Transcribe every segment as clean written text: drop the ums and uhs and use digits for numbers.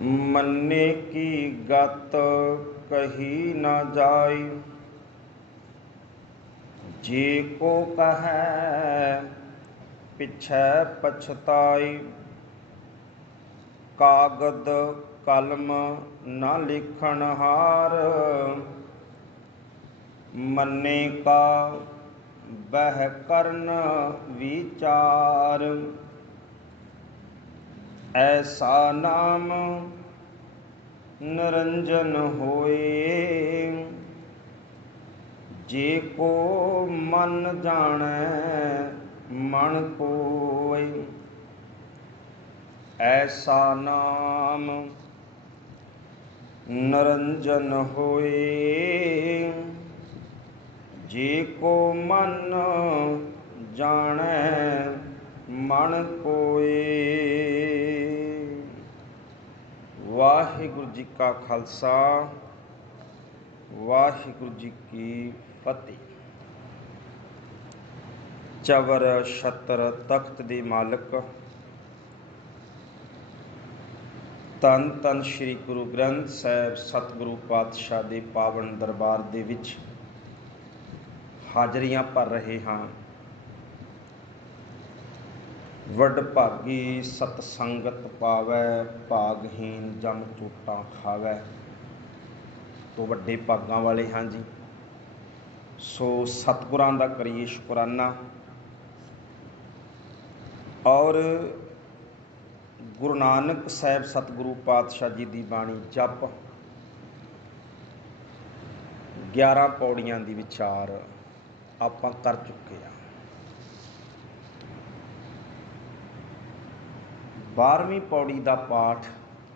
मन्ने की गत कही न जाय। जे को कहे पिछै पछताई। कागद कलम न लिखन हार। मन्ने का बह करन विचार। ऐसा नाम निरंजन होए। जे को मन जाने मन कोय। ऐसा नाम निरंजन होए। जे को मन जाने मन कोय। वाहिगुरु जी का खालसा वाहिगुरु जी की फतेह। चवर छत्र तख्त दे मालिक धन धन श्री गुरु ग्रंथ साहिब सतगुरु पातशाह दे पावन दरबार दे विच हाजरियां भर रहे हाँ। वडभागी सतसंगत पावै, भागहीन जम चोटां खावै। तो वड्डे भागां वाले हाँ जी। सो सतगुरां दा करिए शुकराना और गुरु नानक साहिब सतगुरु पातशाह जी की बाणी जप 11 पौड़ियां दी विचार आपां कर चुके हैं। 12वीं पौड़ी का पाठ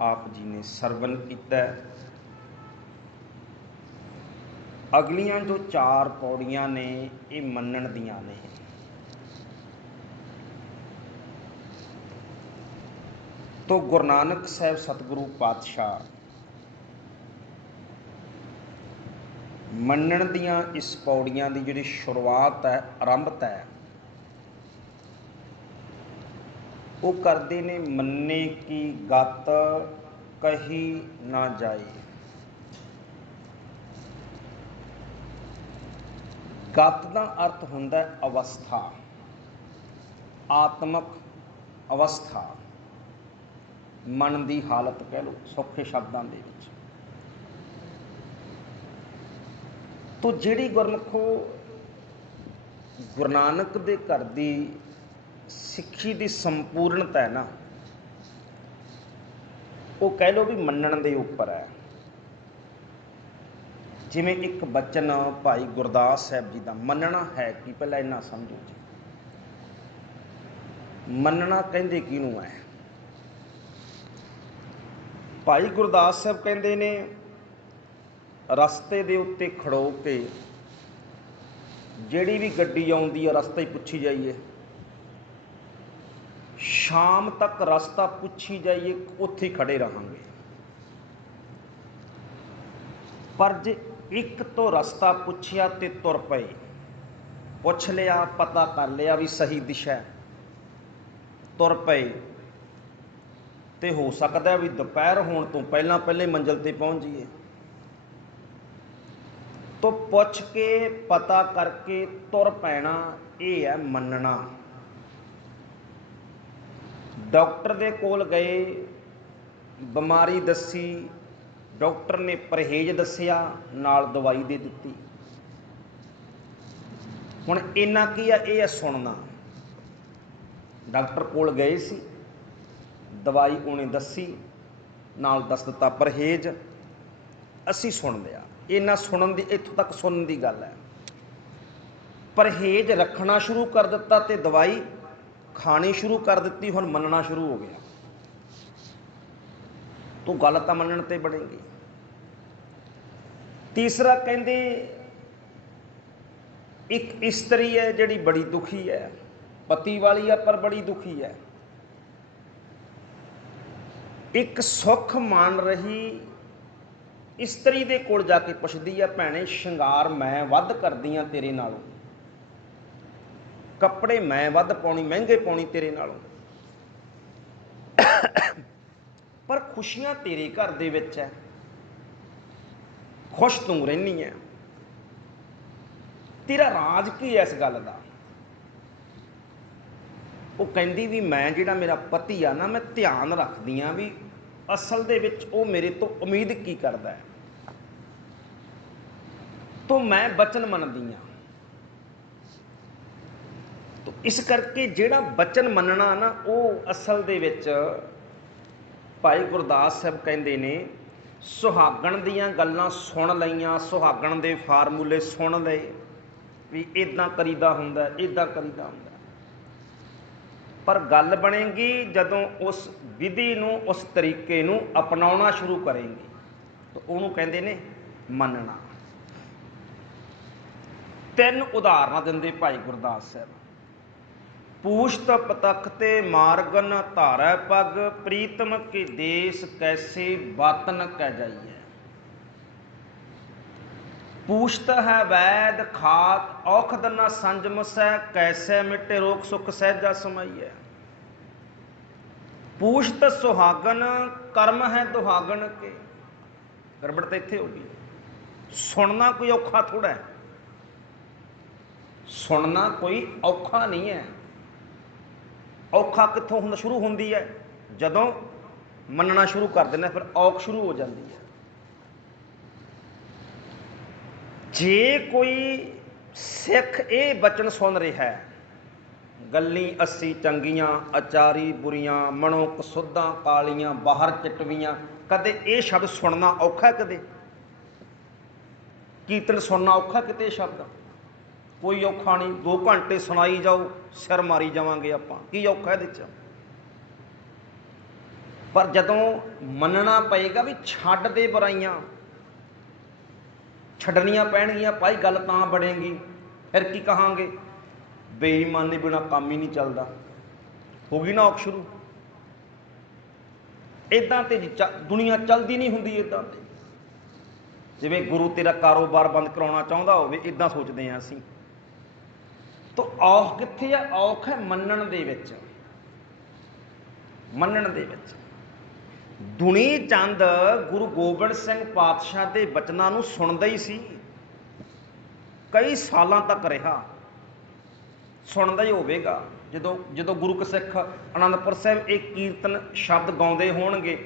आप जी ने सरवण किया। अगलियां जो 4 पौड़ियां ने ये मनण दियां ने। तो गुरु नानक साहिब सतगुरु पातशाह मनण दियां इस पौड़ियां की जिहड़ी शुरुआत है, आरंभता है, वो करते ने मन्ने की गत कही ना जाए। गत का अर्थ हुंदा है अवस्था, आत्मक अवस्था, मन की हालत कह लो सौखे शब्दों दे विच। तो जिहड़ी गुरमुखो गुरु नानक दे घर दी सिੱਖੀ दी संपूर्णता है ना, वो कह लो भी मनण दे उपर है। जिवें एक बचन भाई गुरदास साहब जी का मनना है कि पहला इन्ना समझो जी। मनना कहंदे किहनूं है? भाई गुरदास साहब कहंदे ने रस्ते दे उत्ते खड़ो के जिहड़ी भी गड्डी आउंदी है रस्ता ही पुछी जाइए, शाम तक रास्ता पुछी जाइए, उत्थे खड़े रहांगे। पर जे एक तो रास्ता पुछया ते तुर पए, पुछ लिया पता कर लिया भी सही दिशा, तुर पए ते हो सकता भी दोपहर होने तो पहला पहले मंजिल ते पहुँच जाइए। तो पुछ के पता करके तुर पैना यह है मनना। डॉक्टर दे कोल गए, बीमारी दसी, डॉक्टर ने परहेज दसिया, नाल दवाई दे दित्ती। हुण इन्ना की है, यह है सुनना। डॉक्टर कोल गए सी, दवाई उन्हें दसी, नाल दस दिता परहेज, असी सुन लिया। इन्ना सुनन दी, इत्थों तक सुनन दी गल है। परहेज रखना शुरू कर दिता ते दवाई खानी शुरू कर दी, हुण मनना शुरू हो गया। तो गल तो मनण ते बनेगी। तीसरा कहंदे एक इस्त्री है जिहड़ी बड़ी दुखी है, पति वाली है पर बड़ी दुखी है। एक सुख मान रही इस्त्री दे कोल जाके पुछदी है, भैणे शंगार मैं वध करदी हां तेरे नालों, कपड़े मैं वध पाउणी, महंगे पाउणी तेरे नालों, पर खुशियां तेरे घर दे विच है, खुश तू रहनी है, तेरा राज की है इस गल का। वो कहती भी मैं जिहड़ा मेरा पति आ ना, मैं ध्यान रखदी हाँ भी असल दे विच वो मेरे तो उम्मीद की करदा है, तो मैं वचन मनदी हाँ। तो इस करके जिहड़ा वचन मनना ना, वो असल दे विच भाई गुरदास साहब कहंदे ने, सुहागण दीयां गल्लां सुन लईआं, सुहागण दे फार्मूले सुन लए भी इदां करीदा हुंदा, इदां करीदा हुंदा, पर गल बनेगी जदों उस विधि नूं, उस तरीके नूं अपनाउणा शुरू करेंगी, तो उहनूं कहंदे ने मनना। तीन उदाहरण दिंदे भाई गुरदास साहब। पूछत पतखते मार्गन धारै पग, प्रीतम के देश कैसे बातन कै जाइए। पूछत है वैद खात, औखद न संजम सै, कैसे मिटे रोग सुख सहजा समाइए। पूछत सुहागन, कर्म है दुहागन के। गड़बड़ तो इत्थे होगी। सुनना कोई औखा थोड़ा है, सुनना कोई औखा नहीं है। औखा कित्थों शुरू होंदी है, जदों मनना शुरू कर देना, फिर औख शुरू हो जाती है। जे कोई सिख ये बचन सुन रहा है, गल्ली अस्सी चंगियां अचारी बुरियां, मनो कसुद्दां कालियां बाहर चिटवियां, कदे ये शब्द सुनना औखा, कदे कीर्तन सुनना औखा, किते शब्द कोई औखा नहीं। 2 घंटे सुनाई जाओ, सिर मारी जावांगे आपां, की औखा इहदे च। पर जदों मनना पएगा भी छड्ड दे बुराइयां, छड्डनियां पैणगियां भाई, गल तां बनेगी। फिर की कहांगे, बेईमानी बिना काम ही नहीं चलता, होगी ना औख शुरू। इदां ते दुनिया चलती नहीं हुंदी, इदां ते जिवें गुरु तेरा कारोबार बंद कराउणा चाहुंदा होवे, इदां सोचदे हां असीं। तो औख कित्थे है? औख है मनण दे विच, मनण दे विच। दुनी चंद गुरु गोबिंद सिंह पातशाह के बचनों नूं सुनदा ही सी, कई सालों तक रहा, सुनदा ही होवेगा। जदों जदों गुरु के सिख आनंदपुर साहिब एक कीर्तन शब्द गाउंदे होणगे,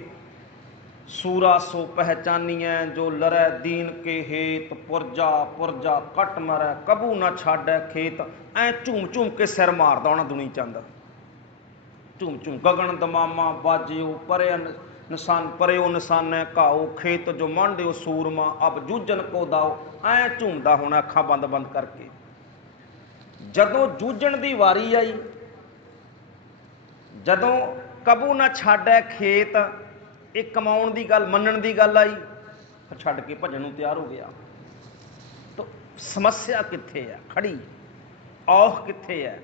सूरा सो पहचानिए जो लरै दीन के हेत, पुरजा पुरजा कट मरै कबू न छाडै खेत। ऐ झूम झूम के सिर मारदा होना दुनी चंद, झूम झूम। गगन दमामा बाजियो परे निशान, परे निशाने घाओ, खेत जो मांडियो सूरमा, अब जूझन को दाओ। ऐ झूमदा होना अखां बंद बंद करके। जदों जूझण की वारी आई, जदों कबू ना छाडै खेत, एक कमाउण की गल, मनण की गल आई, फिर छड्ड के भजन नूं तैयार हो गया। तो समस्या कित्थे है खड़ी, औख कित्थे है?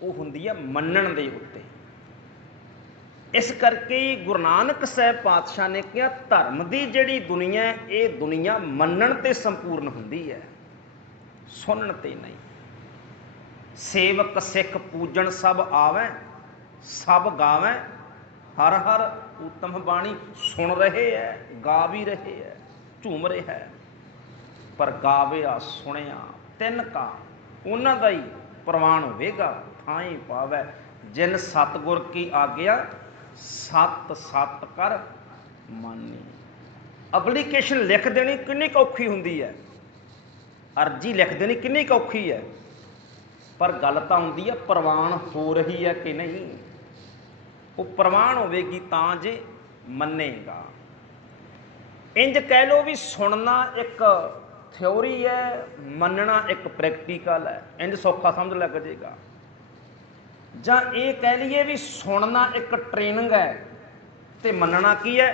वो हुंदी है मनण दे उत्ते। इस करके गुरु नानक साहब पातशाह ने कहा, धर्म की जिहड़ी दुनिया है, ये दुनिया मनण ते संपूर्ण हुंदी है, सुनण ते नहीं। सेवक सिख पूजन सब आवे, सब गावे, हर हर उत्तम बाणी। सुन रहे है, गा भी रहे है, झूम रहे है, पर गाविया सुनिया तिन का उन्हां दा ही प्रवान होवेगा, थाई पावै जिन सतगुर की आग्या, सत सत कर मानी। एप्लीकेशन लिख देनी कितनी औखी हुंदी है, अर्जी लिख देनी कितनी औखी है, पर गल तां हुंदी है प्रवान हो रही है कि नहीं। वो प्रवान होवेगी तां जे मनेगा। इंज कह लो भी सुनना एक थ्योरी है, मनना एक प्रैक्टिकल है, इंज सौखा समझ लग जाएगा। जां ये कह लीए भी सुनना एक ट्रेनिंग है, तो मनना की है,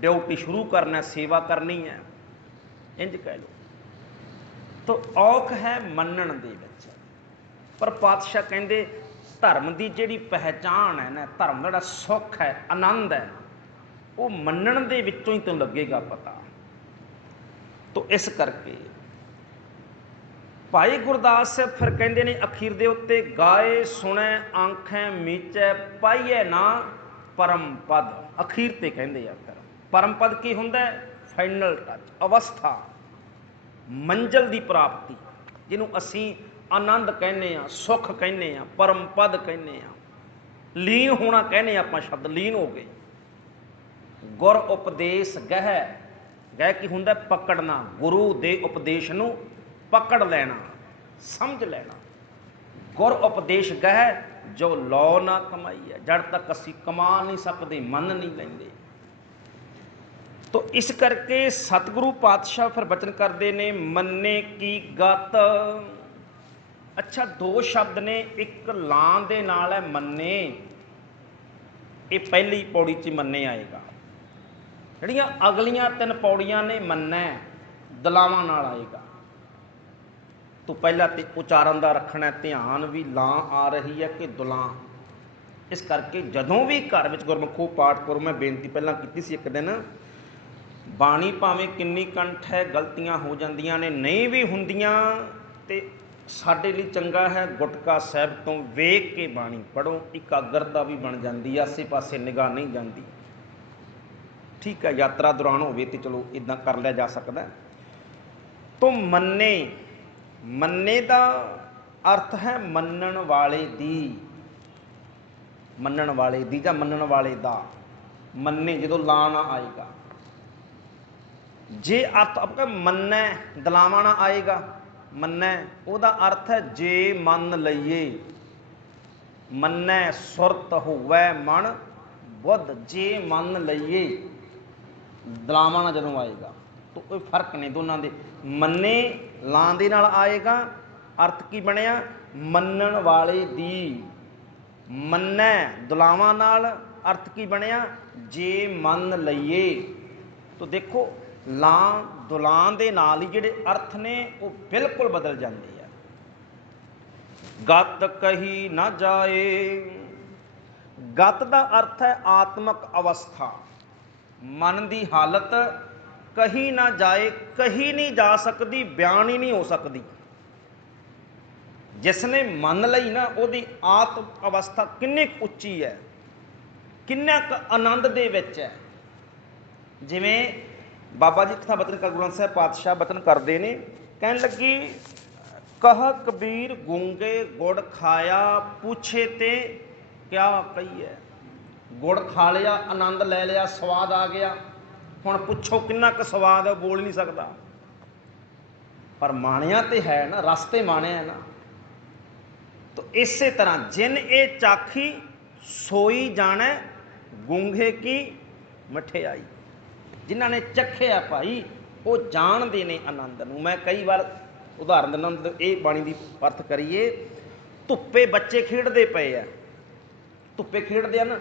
ड्यूटी शुरू करना, सेवा करनी है, इंज कह लो। तो औख है मनण दे विच। पर पातशाह कहंदे धर्म की जिहड़ी पहचान है ना, धर्म का सुख है, आनंद है, वो मनण दे विचों ही तो लगेगा पता। तो इस करके भाई गुरदास साहब फिर कहते हैं अखीर दे उत्ते, गाए सुने आंखें मीचै पाइए ना, परम पद अखीर ते कहंदे आ। फिर परम पद की हुंदा है? फाइनल टच, अवस्था, मंजिल की प्राप्ति, जिन्हों असी आनंद कहने आ, सुख कहने आ, परम पद कहने आ, लीन होना कहने आपां शब्द, लीन हो गए। गुर उपदेश गह, गह की हुंदा पकड़ना, गुरु दे उपदेश नूं पकड़ लेना, समझ लेना। गुर उपदेश गह जो लौ ना कमाई है, जड़ तक असी कमा नहीं सकते, मन नहीं लेंदे। तो इस करके सतगुरु पातशाह फिर बचन करते ने, मन्ने की गत। अच्छा, दो शब्द ने, एक लां दे नाल है मन्ने, ये पहली पौड़ी च मन्ने आएगा। ਜਿਹੜੀਆਂ अगलियां तीन पौड़ियां ने मन्ना दलावां नाल आएगा। तो पहला तो उचारण का रखना ध्यान भी लां आ रही है कि दुलां। इस करके जदों भी घर में गुरमुखो पाठ करो, मैं बेनती पहला की सी एक दिन, बाणी भावें किन्नी कंठ है, गलतियां हो जांदियां ने, नहीं भी हुंदियां ते साडे लई चंगा है गुटका साहिब तो वेख के बाणी पढ़ो, इकाग्रता भी बन जाती, आसे पासे निगाह नहीं जाती। ठीक है, यात्रा दौरान होवे तो चलो इदां कर लिया जा सकता है। तो मन्ने, मन्ने का अर्थ है मन्नण वाले दी, मन्नण वाले दी जां मन्नण वाले दा। मन्ने जो ला ना आएगा, जे अर्थ आपका मन्नै दलावा ना आएगा, मन्नै ओदा अर्थ है जे मन लईए, मन्नै सुरत होवै मन बुद्ध, जे मन लईए दलावा ना जदों आएगा। तो कोई फर्क नहीं दोनों के, मन्ने लां दे नाल आएगा, अर्थ की बनया मन्नण वाले दी, मन्नै दुलावां नाल अर्थ की बनया जे मन लईए। तो देखो लां दुलां दे नाल ही जिहड़े अर्थ ने वो बिल्कुल बदल जाते हैं। गत कही ना जाए, गत का अर्थ है आत्मक अवस्था, मन की हालत कही ना जाए, कही नहीं जा सकती, बयान ही नहीं हो सकती। जिसने मन लई ना उहदी आत्म अवस्था किन्नी उच्ची है, किन्ना क आनंद दे विच है। जिवें बाबा जी कथा बचन कर, गुरु ग्रंथ साहिब पातशाह बचन करते हैं, कहन लगी कह कबीर गूंगे गुड़ खाया, पूछे ते क्या कही है। गुड़ खा लिया, आनंद ले लिया, स्वाद आ गया, हुण पुछो किन्ना क स्वाद है, बोल नहीं सकता। पर माणिया तो है ना, रस्ते माणिया है ना। तो इस तरह जिन ये चाखी सोई जाने गूंगे की मठियाई, जिन्हों ने चखिया भाई वो जानते ने आनंद नूं। मैं कई बार उदाहरण दिना, ये बाणी की अर्थ करिए, धुप्पे बच्चे खेडते पे है, धुप्पे खेडते हैं ना।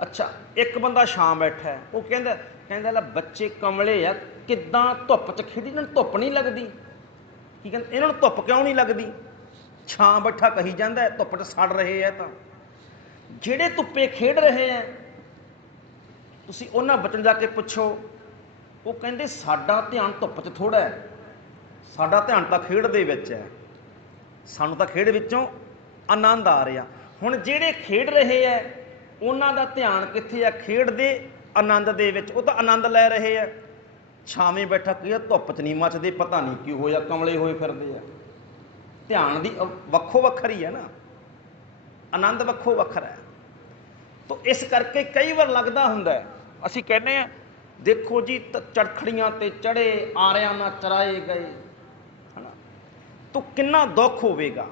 अच्छा, एक बंदा शाम बैठा है, वो कहता कहता ला बच्चे कमले आ, किदां धुप च खेडी, इन्हां नूं धुप नहीं लगती। की कहते इन्हां नूं धुप क्यों नहीं लगती, छां बैठा कही जाता है धुप च सड़ रहे है। तो ਜਿਹੜੇ ਧੁੱਪੇ ਖੇਡ ਰਹੇ ਹੈ, ਤੁਸੀਂ ਉਹਨਾਂ ਬਚਨ ਜਾ ਕੇ ਪੁੱਛੋ, ਉਹ ਕਹਿੰਦੇ ਸਾਡਾ ਧਿਆਨ ਧੁੱਪ 'ਚ ਥੋੜ੍ਹਾ ਹੈ, ਸਾਡਾ ਧਿਆਨ ਤਾਂ ਖੇਡ ਦੇ ਵਿੱਚ ਹੈ, ਸਾਨੂੰ ਤਾਂ ਖੇਡ ਵਿੱਚੋਂ ਆਨੰਦ ਆ ਰਿਹਾ। ਹੁਣ ਜਿਹੜੇ ਖੇਡ ਰਹੇ ਹੈ ਉਹਨਾਂ ਦਾ ਧਿਆਨ ਕਿੱਥੇ ਹੈ, ਖੇਡ ਦੇ ਆਨੰਦ ਦੇ ਵਿੱਚ, ਉਹ ਤਾਂ ਆਨੰਦ ਲੈ ਰਹੇ ਹੈ। ਛਾਵੇਂ ਬੈਠਾ ਕੀ ਹੈ, ਧੁੱਪ 'ਚ ਨਹੀਂ ਮੱਚਦੇ, ਪਤਾ ਨਹੀਂ ਕੀ ਹੋਇਆ, ਕਮਲੇ ਹੋਏ ਫਿਰਦੇ ਆ। ਧਿਆਨ ਦੀ ਵੱਖੋ ਵੱਖਰੀ ਹੈ ਨਾ, आनंद वक्खो वखरा है। तो इस करके कई बार लगता हुंदा है, असीं कहने हैं देखो जी चरखड़ियां ते चढ़े, आरियां ना चराए गए, है ना। तो कितना दुख होवेगा।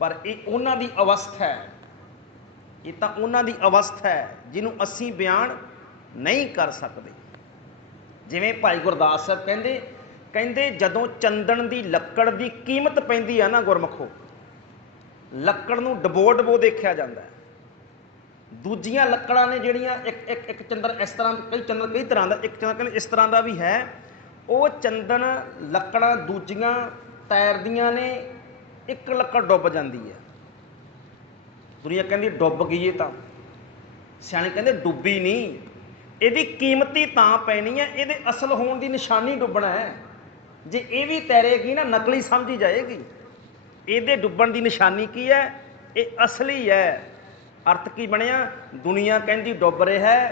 पर ये उन्हां दी अवस्था है, ये तो उन्हां दी अवस्था है जिन्हों असीं बयान नहीं कर सकते। जिवें भाई गुरदास साहब कहंदे, कहंदे जदों चंदन दी लक्कड़ दी कीमत पैंदी है ना गुरमुखो, ਲੱਕੜ ਨੂੰ ਡਬੋ ਡਬੋ ਦੇਖਿਆ ਜਾਂਦਾ ਹੈ। ਦੂਜੀਆਂ ਲੱਕੜਾਂ ਨੇ ਜਿਹੜੀਆਂ ਇੱਕ ਚੰਦਨ ਇਸ ਤਰ੍ਹਾਂ, ਕਈ ਚੰਦਨ ਕਈ ਤਰ੍ਹਾਂ ਦਾ, ਇੱਕ ਚੰਦਨ ਕਹਿੰਦੇ ਇਸ ਤਰ੍ਹਾਂ ਦਾ ਵੀ ਹੈ, ਉਹ ਚੰਦਨ ਲੱਕੜਾਂ ਦੂਜੀਆਂ ਤੈਰਦੀਆਂ ਨੇ, ਇੱਕ ਲੱਕੜ ਡੁੱਬ ਜਾਂਦੀ ਹੈ। ਦੁਨੀਆ ਕਹਿੰਦੀ ਡੁੱਬ ਗਈ, ਇਹ ਤਾਂ ਸਿਆਣੇ ਕਹਿੰਦੇ ਡੁੱਬੀ ਨਹੀਂ, ਇਹਦੀ ਕੀਮਤ ਹੀ ਤਾਂ ਪੈਣੀ ਹੈ, ਇਹਦੇ ਅਸਲ ਹੋਣ ਦੀ ਨਿਸ਼ਾਨੀ ਡੁੱਬਣਾ ਹੈ। ਜੇ ਇਹ ਵੀ ਤੈਰੇਗੀ ਨਾ, ਨਕਲੀ ਸਮਝੀ ਜਾਏਗੀ। ਇਹਦੇ ਡੁੱਬਣ ਦੀ ਨਿਸ਼ਾਨੀ ਕੀ ਹੈ, ਇਹ ਅਸਲੀ ਹੈ। अर्थ की बनया, दुनिया कहती डुब रहा है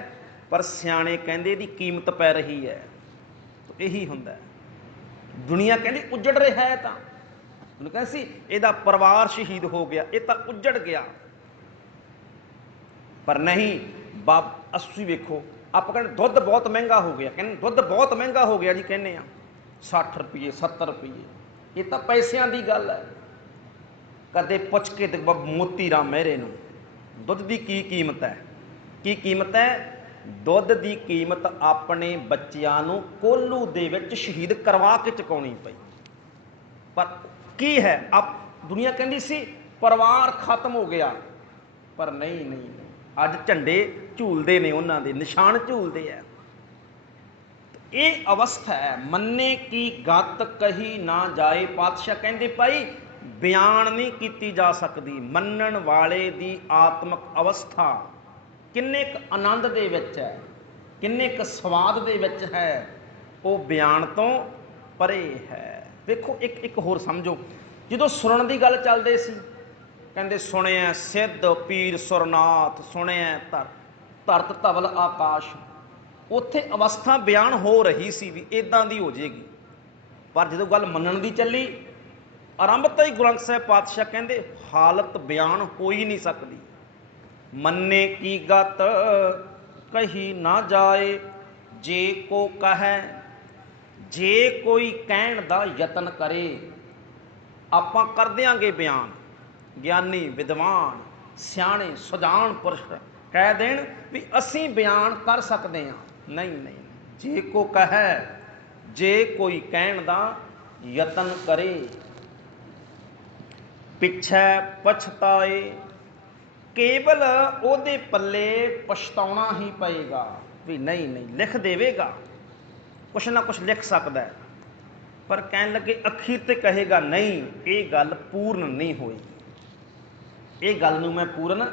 पर सियाणे कहते इहदी कीमत पै रही है। तो यही हुंदा है। दुनिया कहती उजड़ रहा है, तो ਉਹਨੂੰ ਕਹਿੰਦੇ ਸੀ ਇਹਦਾ ਪਰਿਵਾਰ ਸ਼ਹੀਦ ਹੋ ਗਿਆ, ਇਹ ਤਾਂ ਉੱਜੜ ਗਿਆ। ਪਰ ਨਹੀਂ ਅਸੀਂ ਵੇਖੋ, ਆਪਾਂ ਕਹਿੰਦੇ ਦੁੱਧ ਬਹੁਤ ਮਹਿੰਗਾ ਹੋ ਗਿਆ, ਕਹਿੰਦੇ ਦੁੱਧ ਬਹੁਤ ਮਹਿੰਗਾ ਹੋ ਗਿਆ ਜੀ, ਕਹਿੰਦੇ ਆ 60 ਰੁਪਏ 70 ਰੁਪਏ, ਇਹ ਤਾਂ ਪੈਸਿਆਂ ਦੀ ਗੱਲ ਹੈ। ਕਦੇ ਪੁੱਛ ਕੇ ਤੇ ਮੋਤੀ ਰਾਮ ਮਹਿਰੇ ਨੂੰ ਦੁੱਧ ਦੀ ਕੀ ਕੀਮਤ ਹੈ, ਕੀ ਕੀਮਤ ਹੈ? ਦੁੱਧ ਦੀ ਕੀਮਤ ਆਪਣੇ ਬੱਚਿਆਂ ਨੂੰ ਕੋਹਲੂ ਦੇ ਵਿੱਚ ਸ਼ਹੀਦ ਕਰਵਾ ਕੇ ਚੁਕਾਉਣੀ ਪਈ। ਪਰ ਕੀ ਹੈ, ਦੁਨੀਆ ਕਹਿੰਦੀ ਸੀ ਪਰਿਵਾਰ ਖਤਮ ਹੋ ਗਿਆ, ਪਰ ਨਹੀਂ ਨਹੀਂ, ਅੱਜ ਝੰਡੇ ਝੂਲਦੇ ਨੇ, ਉਹਨਾਂ ਦੇ ਨਿਸ਼ਾਨ ਝੂਲਦੇ ਆ। ਇਹ ਅਵਸਥਾ ਹੈ। ਮੰਨੇ ਕੀ ਗੱਤ ਕਹੀ ਨਾ ਜਾਏ, ਪਾਤਸ਼ਾਹ ਕਹਿੰਦੇ ਭਾਈ ਬਿਆਨ ਨਹੀਂ ਕੀਤੀ ਜਾ ਸਕਦੀ। ਮੰਨਣ ਵਾਲੇ ਦੀ ਆਤਮਿਕ ਅਵਸਥਾ ਕਿੰਨੇ ਕੁ ਆਨੰਦ ਦੇ ਵਿੱਚ ਹੈ, ਕਿੰਨੇ ਕੁ ਸਵਾਦ ਦੇ ਵਿੱਚ ਹੈ, ਉਹ ਬਿਆਨ ਤੋਂ ਪਰੇ ਹੈ। ਵੇਖੋ ਇੱਕ ਹੋਰ ਸਮਝੋ, ਜਦੋਂ ਸੁਣਨ ਦੀ ਗੱਲ ਚੱਲਦੇ ਸੀ, ਕਹਿੰਦੇ ਸੁਣਿਆ ਸਿੱਧ ਪੀਰ ਸੁਰਨਾਥ, ਸੁਣਿਆ ਧਰਤ ਧਵਲ ਆਕਾਸ਼, ਉੱਥੇ ਅਵਸਥਾ ਬਿਆਨ ਹੋ ਰਹੀ ਸੀ ਵੀ ਇੱਦਾਂ ਦੀ ਹੋ ਜਾਏਗੀ। ਪਰ ਜਦੋਂ ਗੱਲ ਮੰਨਣ ਦੀ ਚੱਲੀ, ਆਰੰਭ ਤੋਂ ਹੀ ਗੁਰੂ ਗ੍ਰੰਥ ਸਾਹਿਬ ਪਾਤਸ਼ਾਹ ਕਹਿੰਦੇ ਹਾਲਤ ਬਿਆਨ ਹੋ ਹੀ ਨਹੀਂ ਸਕਦੀ। ਮੰਨੇ ਕੀ ਗਤ ਕਹੀ ਨਾ ਜਾਏ, ਜੇ ਕੋ ਕਹੈ, ਜੇ ਕੋਈ ਕਹਿਣ ਦਾ ਯਤਨ ਕਰੇ। ਆਪਾਂ ਕਰ ਦਿਆਂਗੇ ਬਿਆਨ, ਗਿਆਨੀ ਵਿਦਵਾਨ ਸਿਆਣੇ ਸੁਜਾਨ ਪੁਰਸ਼ ਕਹਿ ਦੇਣ ਵੀ ਅਸੀਂ ਬਿਆਨ ਕਰ ਸਕਦੇ ਹਾਂ। ਨਹੀਂ ਨਹੀਂ, ਜੇ ਕੋ ਕਹੈ, ਜੇ ਕੋਈ ਕਹਿਣ ਦਾ ਯਤਨ ਕਰੇ। ਪਿੱਛੇ ਪਛਤਾਏ, ਕੇਵਲ ਉਹਦੇ ਪੱਲੇ ਪਛਤਾਉਣਾ ਹੀ ਪਏਗਾ। ਵੀ ਨਹੀਂ ਨਹੀਂ, ਲਿਖ ਦੇਵੇਗਾ, ਕੁਛ ਨਾ ਕੁਛ ਲਿਖ ਸਕਦਾ ਹੈ, ਪਰ ਕਹਿਣ ਲੱਗੇ ਅਖੀਰ ਤੇ ਕਹੇਗਾ ਨਹੀਂ, ਇਹ ਗੱਲ ਪੂਰਨ ਨਹੀਂ ਹੋਈ, ਇਹ ਗੱਲ ਨੂੰ ਮੈਂ ਪੂਰਨ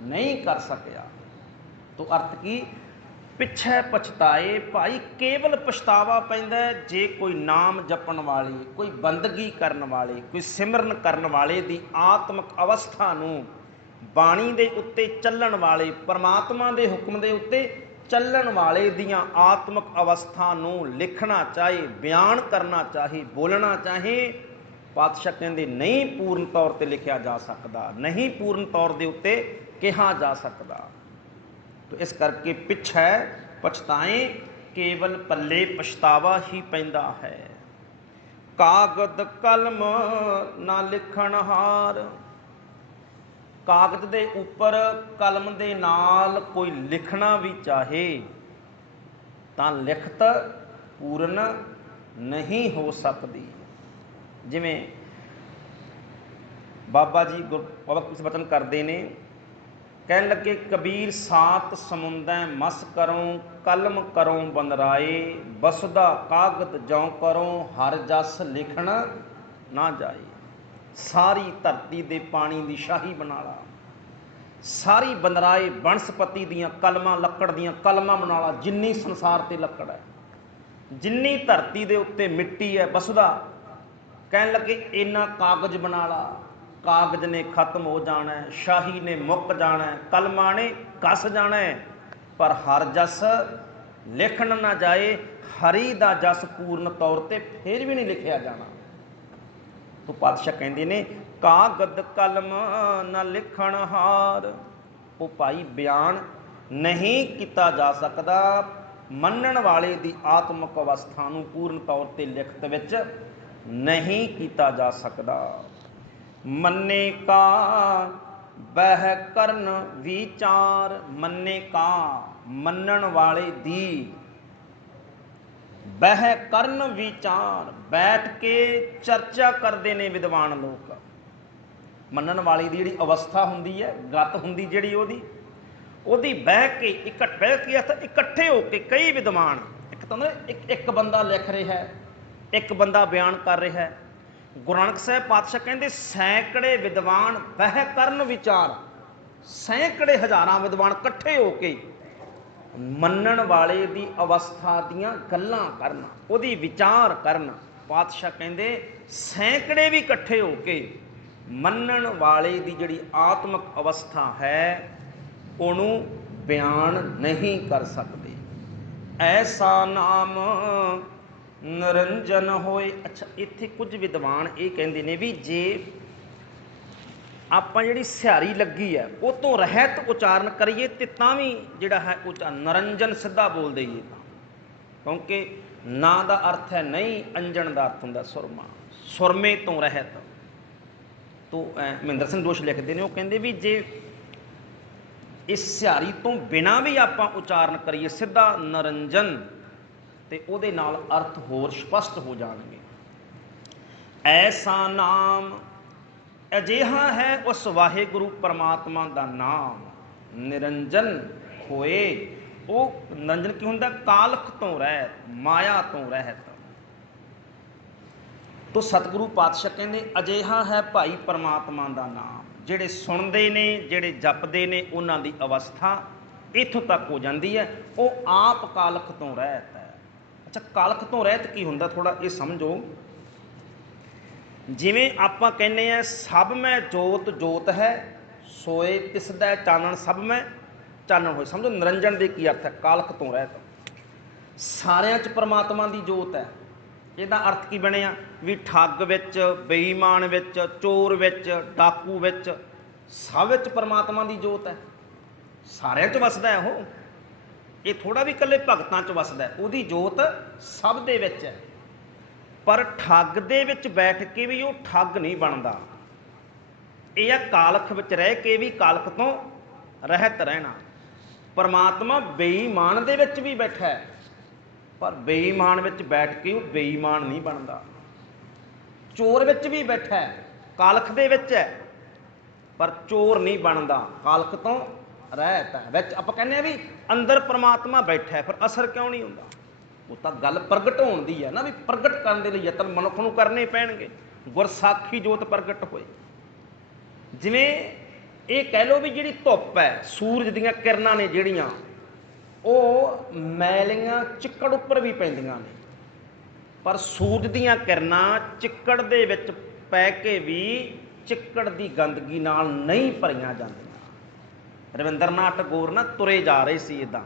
ਨਹੀਂ ਕਰ ਸਕਿਆ। ਤੋ ਅਰਥ ਕੀ? ਪਿੱਛੇ ਪਛਤਾਏ ਭਾਈ, ਕੇਵਲ ਪਛਤਾਵਾ ਪੈਂਦਾ ਜੇ ਕੋਈ ਨਾਮ ਜਪਣ ਵਾਲੀ, ਕੋਈ ਬੰਦਗੀ ਕਰਨ ਵਾਲੇ, ਕੋਈ ਸਿਮਰਨ ਕਰਨ ਵਾਲੇ ਦੀ ਆਤਮਿਕ ਅਵਸਥਾ ਨੂੰ, ਬਾਣੀ ਦੇ ਉੱਤੇ ਚੱਲਣ ਵਾਲੇ, ਪਰਮਾਤਮਾ ਦੇ ਹੁਕਮ ਦੇ ਉੱਤੇ ਚੱਲਣ ਵਾਲੇ ਦੀਆਂ ਆਤਮਿਕ ਅਵਸਥਾ ਨੂੰ ਲਿਖਣਾ ਚਾਹੇ, ਬਿਆਨ ਕਰਨਾ ਚਾਹੇ, ਬੋਲਣਾ ਚਾਹੇ। ਪਾਤਸ਼ਾਹ ਕਹਿੰਦੇ ਨਹੀਂ ਪੂਰਨ ਤੌਰ 'ਤੇ ਲਿਖਿਆ ਜਾ ਸਕਦਾ, ਨਹੀਂ ਪੂਰਨ ਤੌਰ ਦੇ ਉੱਤੇ ਕਿਹਾ ਜਾ ਸਕਦਾ। ਤੋ ਇਸ ਕਰਕੇ ਪਿੱਛੇ ਪਛਤਾਏ, ਕੇਵਲ ਪੱਲੇ ਪਛਤਾਵਾ ਹੀ ਪੈਂਦਾ ਹੈ। ਕਾਗਦ ਕਲਮ ਨਾ ਲਿਖਣ ਹਾਰ, ਕਾਗਜ਼ ਦੇ ਉੱਪਰ ਕਲਮ ਦੇ ਨਾਲ ਕੋਈ ਲਿਖਣਾ ਵੀ ਚਾਹੇ ਤਾਂ ਲਿਖਤ ਪੂਰਨ ਨਹੀਂ ਹੋ ਸਕਦੀ। ਜਿਵੇਂ ਬਾਬਾ ਜੀ ਬਾਬਾ ਕੁਝ ਬਚਨ ਕਰਦੇ ਨੇ, ਕਹਿਣ ਲੱਗੇ ਕਬੀਰ ਸਾਤ ਸਮੁੰਦੈ ਮਸ ਕਰੋ, ਕਲਮ ਕਰੋ ਬਨਰਾਏ, ਬਸਦਾ ਕਾਗਦ ਜਉ ਕਰੋ, ਹਰ ਜਸ ਲਿਖਣ ਨਾ ਜਾਏ। ਸਾਰੀ ਧਰਤੀ ਦੇ ਪਾਣੀ ਦੀ ਸ਼ਾਹੀ ਬਣਾ ਲਾ, ਸਾਰੀ ਬਨਰਾਏ ਬਨਸਪਤੀ ਦੀਆਂ ਕਲਮਾਂ, ਲੱਕੜ ਦੀਆਂ ਕਲਮਾਂ ਬਣਾ ਲਾ, ਜਿੰਨੀ ਸੰਸਾਰ ਤੇ ਲੱਕੜ ਹੈ, ਜਿੰਨੀ ਧਰਤੀ ਦੇ ਉੱਤੇ ਮਿੱਟੀ ਹੈ, ਬਸਦਾ ਕਹਿਣ ਲੱਗੇ ਇੰਨਾ ਕਾਗਜ਼ ਬਣਾ ਲਾ। ਕਾਗਜ਼ ਨੇ ਖਤਮ ਹੋ ਜਾਣਾ, ਸ਼ਾਹੀ ਨੇ ਮੁੱਕ ਜਾਣਾ, ਕਲਮਾਂ ਨੇ ਘਸ ਜਾਣਾ, ਪਰ ਹਰ ਜਸ ਲਿਖਣ ਨਾ ਜਾਏ। ਹਰੀ ਦਾ ਜਸ ਪੂਰਨ ਤੌਰ ਤੇ ਫਿਰ ਵੀ ਨਹੀਂ ਲਿਖਿਆ ਜਾਣਾ। ਤੋ ਪਾਤਸ਼ਾਹ ਕਹਿੰਦੇ ਨੇ ਕਾਗਦ ਕਲਮ ਨਾ ਲਿਖਣ ਹਾਰ, ਉਹ ਭਾਈ ਬਿਆਨ ਨਹੀਂ ਕੀਤਾ ਜਾ ਸਕਦਾ। ਮੰਨਣ ਵਾਲੇ ਦੀ ਆਤਮਿਕ ਅਵਸਥਾ ਨੂੰ ਪੂਰਨ ਤੌਰ ਤੇ ਲਿਖਤ ਵਿੱਚ ਨਹੀਂ ਕੀਤਾ ਜਾ ਸਕਦਾ। ਮੰਨੇ ਕਾ ਬਹਿ ਕਰਨ ਵਿਚਾਰ, ਮੰਨੇ ਕਾ ਮੰਨਣ ਵਾਲੇ ਦੀ, ਬਹਿ ਕਰਨ ਵਿਚਾਰ ਬੈਠ ਕੇ ਚਰਚਾ ਕਰਦੇ ਨੇ ਵਿਦਵਾਨ ਲੋਕ। ਮੰਨਣ ਵਾਲੀ ਦੀ ਜਿਹੜੀ ਅਵਸਥਾ ਹੁੰਦੀ ਹੈ, ਗਤ ਹੁੰਦੀ ਜਿਹੜੀ ਉਹਦੀ ਬਹਿ ਕੇ ਇਕੱਠੇ ਹੋ ਕੇ ਕਈ ਵਿਦਵਾਨ, ਇੱਕ ਤਾਂ ਇੱਕ ਬੰਦਾ ਲਿਖ ਰਿਹਾ ਹੈ, ਇੱਕ ਬੰਦਾ ਬਿਆਨ ਕਰ ਰਿਹਾ ਹੈ। ਗੁਰੂ ਨਾਨਕ ਸਾਹਿਬ ਪਾਤਸ਼ਾਹ ਕਹਿੰਦੇ ਸੈਂਕੜੇ ਵਿਦਵਾਨ ਬਹਿ ਕਰਨ ਵਿਚਾਰ, ਸੈਂਕੜੇ ਹਜ਼ਾਰਾਂ ਵਿਦਵਾਨ ਇਕੱਠੇ ਹੋ ਕੇ ਮੰਨਣ ਵਾਲੇ ਦੀ ਅਵਸਥਾ ਦੀਆਂ ਗੱਲਾਂ ਕਰਨ, ਉਹਦੀ ਵਿਚਾਰ ਕਰਨ। ਪਾਤਸ਼ਾਹ ਕਹਿੰਦੇ ਸੈਂਕੜੇ ਵੀ ਇਕੱਠੇ ਹੋ ਕੇ ਮੰਨਣ ਵਾਲੇ ਦੀ ਜਿਹੜੀ ਆਤਮਿਕ ਅਵਸਥਾ ਹੈ ਉਹਨੂੰ ਬਿਆਨ ਨਹੀਂ ਕਰ ਸਕਦੇ। ਐਸਾ ਨਾਮ ਨਿਰੰਜਨ ਹੋਏ। ਅੱਛਾ, ਇੱਥੇ ਕੁਝ ਵਿਦਵਾਨ ਇਹ ਕਹਿੰਦੇ ਨੇ ਵੀ ਜੇ ਆਪਾਂ ਜਿਹੜੀ ਸਿਹਾਰੀ ਲੱਗੀ ਹੈ ਉਹ ਤੋਂ ਰਹਿਤ ਉਚਾਰਨ ਕਰੀਏ ਤੇ ਤਾਂ ਵੀ ਜਿਹੜਾ ਹੈ ਨਿਰੰਜਨ ਸਿੱਧਾ ਬੋਲ ਦਈਏ ਤਾਂ, ਕਿਉਂਕਿ ਨਾ ਦਾ ਅਰਥ ਹੈ ਨਹੀਂ, ਅੰਜਣ ਦਾ ਅਰਥ ਹੁੰਦਾ ਸੁਰਮਾ, ਸੁਰਮੇ ਤੋਂ ਰਹਿਤ। ਤੋ ਮਹਿੰਦਰ ਸਿੰਘ ਦੋਸ਼ ਲਿਖਦੇ ਨੇ, ਉਹ ਕਹਿੰਦੇ ਵੀ ਜੇ ਇਸ ਸਿਹਾਰੀ ਤੋਂ ਬਿਨਾਂ ਵੀ ਆਪਾਂ ਉਚਾਰਨ ਕਰੀਏ ਸਿੱਧਾ ਨਿਰੰਜਨ ਤੇ ਉਹਦੇ ਨਾਲ ਅਰਥ ਹੋਰ ਸਪਸ਼ਟ ਹੋ ਜਾਣਗੇ। ਐਸਾ ਨਾਮ ਅਜਿਹਾ ਹੈ ਉਸ ਵਾਹਿਗੁਰੂ ਪਰਮਾਤਮਾ ਦਾ ਨਾਮ ਨਿਰੰਜਨ ਹੋਏ। ਉਹ ਨਿਰੰਜਨ ਕੀ ਹੁੰਦਾ? ਕਾਲਖ ਤੋਂ ਰਹਿਤ, ਮਾਇਆ ਤੋਂ ਰਹਿਤ। ਤੋ ਸਤਿਗੁਰੂ ਪਾਤਸ਼ਾਹ ਕਹਿੰਦੇ ਅਜਿਹਾ ਹੈ ਭਾਈ ਪਰਮਾਤਮਾ ਦਾ ਨਾਮ। ਜਿਹੜੇ ਸੁਣਦੇ ਨੇ, ਜਿਹੜੇ ਜਪਦੇ ਨੇ, ਉਹਨਾਂ ਦੀ ਅਵਸਥਾ ਇੱਥੋਂ ਤੱਕ ਹੋ ਜਾਂਦੀ ਹੈ, ਉਹ ਆਪ ਕਾਲਖ ਤੋਂ ਰਹਿਤ ਹੈ। ਅੱਛਾ, ਕਾਲਖ ਤੋਂ ਰਹਿਤ ਕੀ ਹੁੰਦਾ? ਥੋੜਾ ਇਹ ਸਮਝੋ। ਜਿਵੇਂ ਆਪਾਂ ਕਹਿੰਦੇ ਆ ਸਭ ਮੈਂ ਜੋਤ ਜੋਤ ਹੈ, ਸੋਏ ਤਿਸਦਾ ਚਾਨਣ ਸਭ ਮੈਂ ਚਾਨਣ ਹੋਏ। ਸਮਝੋ ਨਿਰੰਜਨ ਦੇ ਕੀ ਅਰਥ ਹੈ? ਕਾਲਖ ਤੋਂ ਰਹਿਤ। ਸਾਰਿਆਂ 'ਚ ਪਰਮਾਤਮਾ ਦੀ ਜੋਤ ਹੈ। ਇਹਦਾ ਅਰਥ ਕੀ ਬਣਿਆ ਵੀ ਠੱਗ ਵਿੱਚ, ਬੇਈਮਾਨ ਵਿੱਚ, ਚੋਰ ਵਿੱਚ, ਡਾਕੂ ਵਿੱਚ, ਸਭ ਵਿੱਚ ਪਰਮਾਤਮਾ ਦੀ ਜੋਤ ਹੈ। ਸਾਰਿਆਂ 'ਚ ਵਸਦਾ ਹੈ ਉਹ। ਇਹ ਥੋੜਾ ਵੀ ਇਕੱਲੇ ਭਗਤਾਂ 'ਚ ਵਸਦਾ ਹੈ, ਉਹਦੀ ਜੋਤ ਸਭ ਦੇ ਵਿੱਚ ਹੈ। ਪਰ ਠੱਗ ਦੇ ਵਿੱਚ ਬੈਠ ਕੇ ਵੀ ਉਹ ਠੱਗ ਨਹੀਂ ਬਣਦਾ। ਇਹ ਆ ਕਾਲਖ ਵਿੱਚ ਰਹਿ ਕੇ ਵੀ ਕਾਲਖ ਤੋਂ ਰਹਿਤ ਰਹਿਣਾ। ਪਰਮਾਤਮਾ ਬੇਈਮਾਨ ਦੇ ਵਿੱਚ ਵੀ ਬੈਠਾ ਹੈ, ਪਰ ਬੇਈਮਾਨ ਵਿੱਚ ਬੈਠ ਕੇ ਉਹ ਬੇਈਮਾਨ ਨਹੀਂ ਬਣਦਾ। ਚੋਰ ਵਿੱਚ ਵੀ ਬੈਠਾ ਹੈ, ਕਾਲਖ ਦੇ ਵਿੱਚ ਹੈ, ਪਰ ਚੋਰ ਨਹੀਂ ਬਣਦਾ, ਕਾਲਖ ਤੋਂ ਰਹਿਤ ਹੈ। ਵਿੱਚ ਆਪਾਂ ਕਹਿੰਦੇ ਆ ਵੀ ਅੰਦਰ ਪਰਮਾਤਮਾ ਬੈਠਾ ਹੈ, ਪਰ ਅਸਰ ਕਿਉਂ ਨਹੀਂ ਹੁੰਦਾ? ਉਹ ਤਾਂ ਗੱਲ ਪ੍ਰਗਟ ਹੋਣ ਦੀ ਹੈ ਨਾ, ਵੀ ਪ੍ਰਗਟ ਕਰਨ ਦੇ ਲਈ ਯਤਨ ਮਨੁੱਖ ਨੂੰ ਕਰਨੇ ਪੈਣਗੇ। ਗੁਰਸਾਖੀ ਜੋਤ ਪ੍ਰਗਟ ਹੋਏ। ਜਿਵੇਂ ਇਹ ਕਹਿ ਲਓ ਵੀ ਜਿਹੜੀ ਧੁੱਪ ਹੈ, ਸੂਰਜ ਦੀਆਂ ਕਿਰਨਾਂ ਨੇ ਜਿਹੜੀਆਂ, ਉਹ ਮੈਲੀਆਂ ਚਿੱਕੜ ਉੱਪਰ ਵੀ ਪੈਂਦੀਆਂ ਨੇ, ਪਰ ਸੂਰਜ ਦੀਆਂ ਕਿਰਨਾਂ ਚਿੱਕੜ ਦੇ ਵਿੱਚ ਪੈ ਕੇ ਵੀ ਚਿੱਕੜ ਦੀ ਗੰਦਗੀ ਨਾਲ ਨਹੀਂ ਭਰੀਆਂ ਜਾਂਦੀਆਂ। ਰਵਿੰਦਰਨਾਥ ਟੈਗੋਰ ਨਾ ਤੁਰੇ ਜਾ ਰਹੇ ਸੀ ਇੱਦਾਂ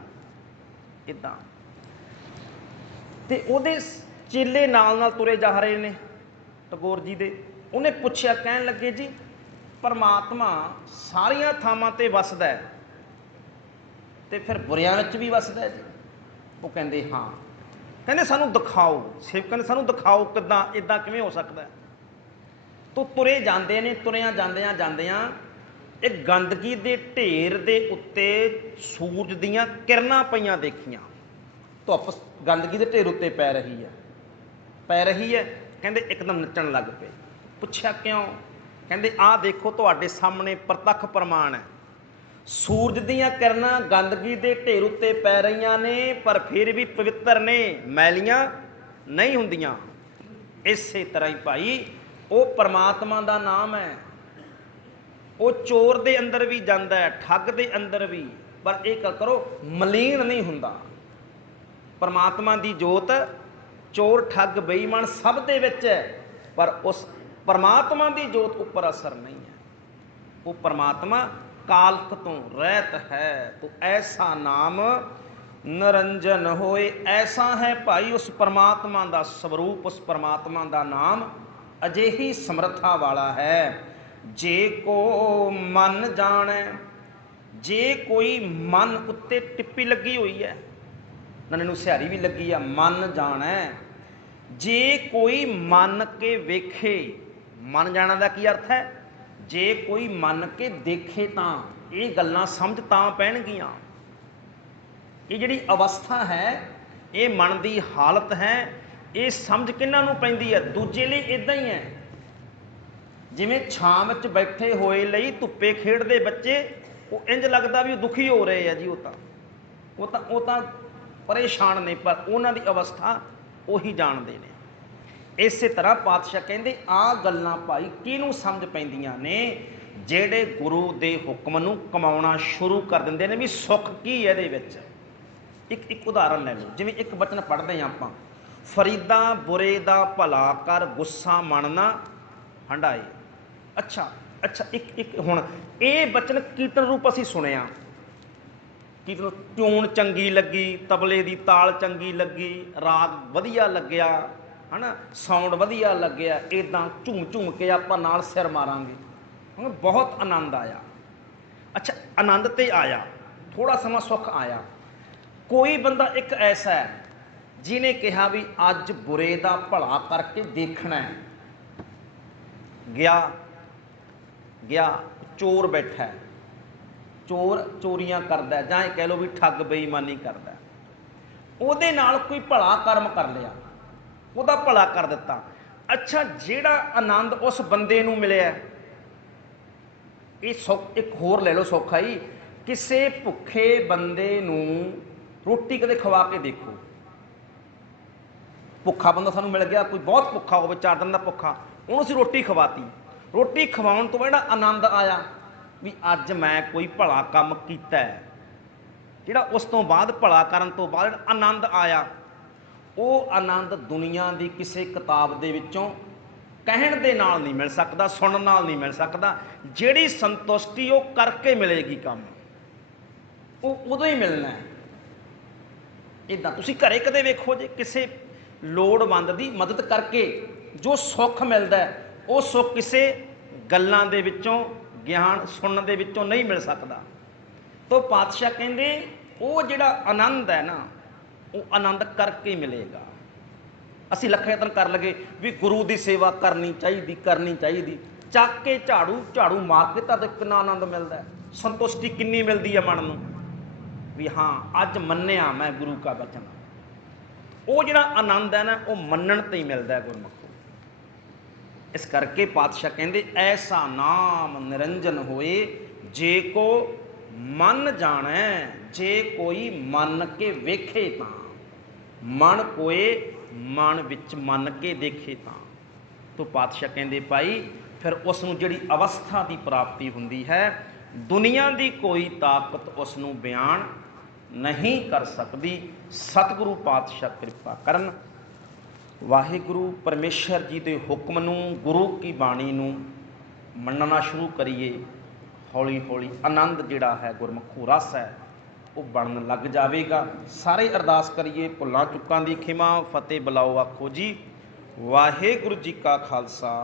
ਇੱਦਾਂ, ਤੇ ਉਹਦੇ ਚੇਲੇ ਨਾਲ ਨਾਲ ਤੁਰੇ ਜਾ ਰਹੇ ਨੇ ਟੈਗੋਰ ਜੀ ਦੇ। ਉਹਨੇ ਪੁੱਛਿਆ, ਕਹਿਣ ਲੱਗੇ ਜੀ ਪਰਮਾਤਮਾ ਸਾਰੀਆਂ ਥਾਵਾਂ ਤੇ ਵਸਦਾ ਹੈ ਤੇ ਫਿਰ ਬੁਰਿਆਂ ਵਿੱਚ ਵੀ ਵਸਦਾ ਹੈ ਜੀ? ਉਹ ਕਹਿੰਦੇ ਹਾਂ। ਕਹਿੰਦੇ ਸਾਨੂੰ ਦਿਖਾਓ। ਸੇਵਕ ਕਹਿੰਦੇ ਸਾਨੂੰ ਦਿਖਾਓ ਕਿੱਦਾਂ, ਇੱਦਾਂ ਕਿਵੇਂ ਹੋ ਸਕਦਾ? ਤੋ ਤੁਰੇ ਜਾਂਦੇ ਨੇ, ਤੁਰਿਆਂ ਜਾਂਦਿਆਂ ਜਾਂਦਿਆਂ ਇੱਕ ਗੰਦਗੀ ਦੇ ਢੇਰ ਦੇ ਉੱਤੇ ਸੂਰਜ ਦੀਆਂ ਕਿਰਨਾਂ ਪਈਆਂ ਦੇਖੀਆਂ। ਧੁੱਪ ਗੰਦਗੀ ਦੇ ਢੇਰ ਉੱਤੇ ਪੈ ਰਹੀ ਹੈ, ਪੈ ਰਹੀ ਹੈ। ਕਹਿੰਦੇ ਇੱਕਦਮ ਨੱਚਣ ਲੱਗ ਪਏ। ਪੁੱਛਿਆ ਕਿਉਂ? ਕਹਿੰਦੇ ਆਹ ਦੇਖੋ ਤੁਹਾਡੇ ਸਾਹਮਣੇ ਪ੍ਰਤੱਖ ਪ੍ਰਮਾਣ ਹੈ, ਸੂਰਜ ਦੀਆਂ ਕਿਰਨਾਂ ਗੰਦਗੀ ਦੇ ਢੇਰ ਉੱਤੇ ਪੈ ਰਹੀਆਂ ਨੇ, ਪਰ ਫਿਰ ਵੀ ਪਵਿੱਤਰ ਨੇ, ਮੈਲੀਆਂ ਨਹੀਂ ਹੁੰਦੀਆਂ। ਇਸੇ ਤਰ੍ਹਾਂ ਹੀ ਭਾਈ ਉਹ ਪਰਮਾਤਮਾ ਦਾ ਨਾਮ ਹੈ। ਉਹ ਚੋਰ ਦੇ ਅੰਦਰ ਵੀ ਜਾਂਦਾ ਹੈ, ਠੱਗ ਦੇ ਅੰਦਰ ਵੀ, ਪਰ ਇਹ ਕਰੋ ਮਲੀਨ ਨਹੀਂ ਹੁੰਦਾ। ਪਰਮਾਤਮਾ ਦੀ ਜੋਤ ਚੋਰ, ਠੱਗ, ਬੇਈਮਾਨ ਸਭ ਦੇ ਵਿੱਚ ਹੈ, ਪਰ ਉਸ ਪਰਮਾਤਮਾ ਦੀ ਜੋਤ ਉੱਪਰ ਅਸਰ ਨਹੀਂ ਹੈ। ਉਹ ਪਰਮਾਤਮਾ ਕਾਲਖ ਤੋਂ ਰਹਿਤ ਹੈ। ਤੋ ਐਸਾ ਨਾਮ ਨਿਰੰਜਨ ਹੋਏ। ਐਸਾ ਹੈ ਭਾਈ ਉਸ ਪਰਮਾਤਮਾ ਦਾ ਸਵਰੂਪ, ਉਸ ਪਰਮਾਤਮਾ ਦਾ ਨਾਮ ਅਜਿਹੀ ਸਮਰੱਥਾ ਵਾਲਾ ਹੈ। ਜੇ ਕੋ ਮਨ ਜਾਣੈ, ਜੇ ਕੋਈ ਮਨ ਉੱਤੇ ਟਿੱਪੀ ਲੱਗੀ ਹੋਈ ਹੈ, ਨੰਨੇ ਨੂੰ ਸਿਹਾਰੀ ਵੀ ਲੱਗੀ ਆ, ਮਨ ਜਾਣੈ। ਜੇ ਕੋਈ ਮੰਨ ਕੇ ਵੇਖੇ, ਮਨ ਜਾਣਾ ਦਾ ਕੀ ਅਰਥ ਹੈ? ਜੇ ਕੋਈ ਮੰਨ ਕੇ ਦੇਖੇ ਤਾਂ ਇਹ ਗੱਲਾਂ ਸਮਝ ਤਾਂ ਪੈਣਗੀਆਂ। ਇਹ ਜਿਹੜੀ ਅਵਸਥਾ ਹੈ, ਇਹ ਮਨ ਦੀ ਹਾਲਤ ਹੈ, ਇਹ ਸਮਝ ਕਿਹਨਾਂ ਨੂੰ ਪੈਂਦੀ ਹੈ? ਦੂਜੇ ਲਈ ਇੱਦਾਂ ਹੀ ਹੈ। ਜਿਵੇਂ ਛਾਂ ਵਿੱਚ ਬੈਠੇ ਹੋਏ ਲਈ ਧੁੱਪੇ ਖੇਡਦੇ ਬੱਚੇ, ਉਹ ਇੰਝ ਲੱਗਦਾ ਵੀ ਉਹ ਦੁਖੀ ਹੋ ਰਹੇ ਆ ਜੀ। ਉਹ ਤਾਂ ਪਰੇਸ਼ਾਨ ਨੇ, ਪਰ ਉਹਨਾਂ ਦੀ ਅਵਸਥਾ ਉਹੀ ਜਾਣਦੇ ਨੇ। ਇਸੇ ਤਰ੍ਹਾਂ ਪਾਤਸ਼ਾਹ ਕਹਿੰਦੇ ਆਹ ਗੱਲਾਂ ਭਾਈ ਕਿਹਨੂੰ ਸਮਝ ਪੈਂਦੀਆਂ ਨੇ? ਜਿਹੜੇ ਗੁਰੂ ਦੇ ਹੁਕਮ ਨੂੰ ਕਮਾਉਣਾ ਸ਼ੁਰੂ ਕਰ ਦਿੰਦੇ ਨੇ ਵੀ ਸੁੱਖ ਕੀ ਹੈ ਇਹਦੇ ਵਿੱਚ। ਇੱਕ ਉਦਾਹਰਨ ਲੈ ਲਓ। ਜਿਵੇਂ ਇੱਕ ਬਚਨ ਪੜ੍ਹਦੇ ਹਾਂ ਆਪਾਂ, ਫਰੀਦਾ ਬੁਰੇ ਦਾ ਭਲਾ ਕਰ, ਗੁੱਸਾ ਮਨ ਨਾ ਹੰਢਾਏ। ਅੱਛਾ ਅੱਛਾ, ਇੱਕ ਇੱਕ ਹੁਣ ਇਹ ਬਚਨ ਕੀਰਤਨ ਰੂਪ ਅਸੀਂ ਸੁਣਿਆ, ਕੀਰਤਨ ਟਿਊਨ ਚੰਗੀ ਲੱਗੀ, ਤਬਲੇ ਦੀ ਤਾਲ ਚੰਗੀ ਲੱਗੀ, ਰਾਗ ਵਧੀਆ ਲੱਗਿਆ, ਹਨਾ, ਸਾਊਂਡ ਵਧੀਆ ਲੱਗਿਆ, ਇਦਾਂ ਝੂਮ ਝੂਮ ਕੇ ਆਪਾਂ ਨਾਲ ਸਿਰ ਮਾਰਾਂਗੇ, ਹੁਣ ਬਹੁਤ ਆਨੰਦ ਆਇਆ। ਅੱਛਾ, ਆਨੰਦ ਤੇ ਆਇਆ, ਥੋੜਾ ਸਮਾਂ ਸੁੱਖ ਆਇਆ। ਕੋਈ ਬੰਦਾ ਇੱਕ ਐਸਾ ਹੈ ਜਿਹਨੇ ਕਿਹਾ ਵੀ ਅੱਜ ਬੁਰੇ ਦਾ ਭਲਾ ਕਰਕੇ ਦੇਖਣਾ ਹੈ, ਗਿਆ ਗਿਆ ਚੋਰ ਬੈਠਾ ਹੈ, ਚੋਰ ਚੋਰੀਆਂ ਕਰਦਾ, ਜਾਂ ਇਹ ਕਹਿ ਲਓ ਵੀ ਠੱਗ ਬੇਈਮਾਨੀ ਕਰਦਾ, ਉਹਦੇ ਨਾਲ ਕੋਈ ਭਲਾ ਕਰਮ ਕਰ ਲਿਆ, ਉਹਦਾ ਭਲਾ ਕਰ ਦਿੱਤਾ। ਅੱਛਾ, ਜਿਹੜਾ ਆਨੰਦ ਉਸ ਬੰਦੇ ਨੂੰ ਮਿਲਿਆ, ਇਹ ਇੱਕ ਹੋਰ ਲੈ ਲਓ ਸੌਖਾ ਹੀ, ਕਿਸੇ ਭੁੱਖੇ ਬੰਦੇ ਨੂੰ ਰੋਟੀ ਕਦੇ ਖਵਾ ਕੇ ਦੇਖੋ। ਭੁੱਖਾ ਬੰਦਾ ਸਾਨੂੰ ਮਿਲ ਗਿਆ, ਕੋਈ ਬਹੁਤ ਭੁੱਖਾ ਹੋਵੇ, 4 ਦਿਨ ਦਾ ਭੁੱਖਾ, ਉਹਨੂੰ ਅਸੀਂ ਰੋਟੀ ਖਵਾਤੀ, ਰੋਟੀ ਖਵਾਉਣ ਤੋਂ ਬਾਅਦ ਜਿਹੜਾ ਆਨੰਦ ਆਇਆ ਵੀ ਅੱਜ ਮੈਂ ਕੋਈ ਭਲਾ ਕੰਮ ਕੀਤਾ ਹੈ, ਜਿਹੜਾ ਉਸ ਤੋਂ ਬਾਅਦ ਭਲਾ ਕਰਨ ਤੋਂ ਬਾਅਦ ਜਿਹੜਾ ਆਨੰਦ ਆਇਆ, ਉਹ ਆਨੰਦ ਦੁਨੀਆ ਦੀ ਕਿਸੇ ਕਿਤਾਬ ਦੇ ਵਿੱਚੋਂ ਕਹਿਣ ਦੇ ਨਾਲ ਨਹੀਂ ਮਿਲ ਸਕਦਾ, ਸੁਣਨ ਨਾਲ ਨਹੀਂ ਮਿਲ ਸਕਦਾ। ਜਿਹੜੀ ਸੰਤੁਸ਼ਟੀ ਉਹ ਕਰਕੇ ਮਿਲੇਗੀ ਕੰਮ, ਉਹ ਉਦੋਂ ਹੀ ਮਿਲਣਾ ਹੈ। ਇੱਦਾਂ ਤੁਸੀਂ ਘਰੇ ਕਦੇ ਵੇਖੋ, ਜੇ ਕਿਸੇ ਲੋੜਵੰਦ ਦੀ ਮਦਦ ਕਰਕੇ ਜੋ ਸੁੱਖ ਮਿਲਦਾ ਹੈ, ਉਹ ਸੁੱਖ ਕਿਸੇ ਗੱਲਾਂ ਦੇ ਵਿੱਚੋਂ, ਗਿਆਨ ਸੁਣਨ ਦੇ ਵਿੱਚੋਂ ਨਹੀਂ ਮਿਲ ਸਕਦਾ। ਤੋ ਪਾਤਸ਼ਾਹ ਕਹਿੰਦੇ ਉਹ ਜਿਹੜਾ ਆਨੰਦ ਹੈ ਨਾ, ਉਹ ਆਨੰਦ ਕਰਕੇ ਮਿਲੇਗਾ। ਅਸੀਂ ਲੱਖਾਂ ਯਤਨ ਕਰ ਲਗੇ ਵੀ ਗੁਰੂ ਦੀ ਸੇਵਾ ਕਰਨੀ ਚਾਹੀਦੀ, ਕਰਨੀ ਚਾਹੀਦੀ, ਚੱਕ ਕੇ ਝਾੜੂ ਮਾਰ ਕੇ ਤਾਂ ਕਿੰਨਾ ਆਨੰਦ ਮਿਲਦਾ, ਸੰਤੁਸ਼ਟੀ ਕਿੰਨੀ ਮਿਲਦੀ ਹੈ ਮਨ ਨੂੰ ਵੀ ਹਾਂ ਅੱਜ ਮੰਨਿਆ ਮੈਂ ਗੁਰੂ ਕਾ ਬਚਨ। ਉਹ ਜਿਹੜਾ ਆਨੰਦ ਹੈ ਨਾ, ਉਹ ਮੰਨਣ ਤੇ ਹੀ ਮਿਲਦਾ ਗੁਰਮੁਖੋ। ਇਸ ਕਰਕੇ ਪਾਤਸ਼ਾਹ ਕਹਿੰਦੇ ਐਸਾ ਨਾਮ ਨਿਰੰਜਨ ਹੋਏ ਜੇ ਕੋ ਮਨ ਜਾਣੈ, ਜੇ ਕੋਈ ਮੰਨ ਕੇ ਵੇਖੇ ਤਾਂ। ਮਨ ਕੋਏ ਮਨ ਵਿੱਚ ਮੰਨ ਕੇ ਦੇਖੇ ਤਾਂ। ਤੋ ਪਾਤਸ਼ਾਹ ਕਹਿੰਦੇ ਭਾਈ ਫਿਰ ਉਸ ਨੂੰ ਜਿਹੜੀ ਅਵਸਥਾ ਦੀ ਪ੍ਰਾਪਤੀ ਹੁੰਦੀ ਹੈ, ਦੁਨੀਆ ਦੀ ਕੋਈ ਤਾਕਤ ਉਸ ਨੂੰ ਬਿਆਨ ਨਹੀਂ ਕਰ ਸਕਦੀ। ਸਤਿਗੁਰੂ ਪਾਤਸ਼ਾਹ ਕਿਰਪਾ ਕਰਨ। ਵਾਹਿਗੁਰੂ ਪਰਮੇਸ਼ਰ ਜੀ ਦੇ ਹੁਕਮ ਨੂੰ, ਗੁਰੂ ਕੀ ਬਾਣੀ ਨੂੰ ਮੰਨਣਾ ਸ਼ੁਰੂ ਕਰੀਏ, ਹੌਲੀ ਹੌਲੀ ਆਨੰਦ ਜਿਹੜਾ ਹੈ ਗੁਰਮੁਖੋ ਰਸ ਹੈ ਉਹ ਬਣਨ ਲੱਗ ਜਾਵੇਗਾ। ਸਾਰੇ ਅਰਦਾਸ ਕਰੀਏ, ਭੁੱਲਾਂ ਚੁੱਕਾਂ ਦੀ ਖਿਮਾ, ਫਤਿਹ ਬੁਲਾਓ ਆਖੋ ਜੀ। ਵਾਹਿਗੁਰੂ ਜੀ ਕਾ ਖਾਲਸਾ,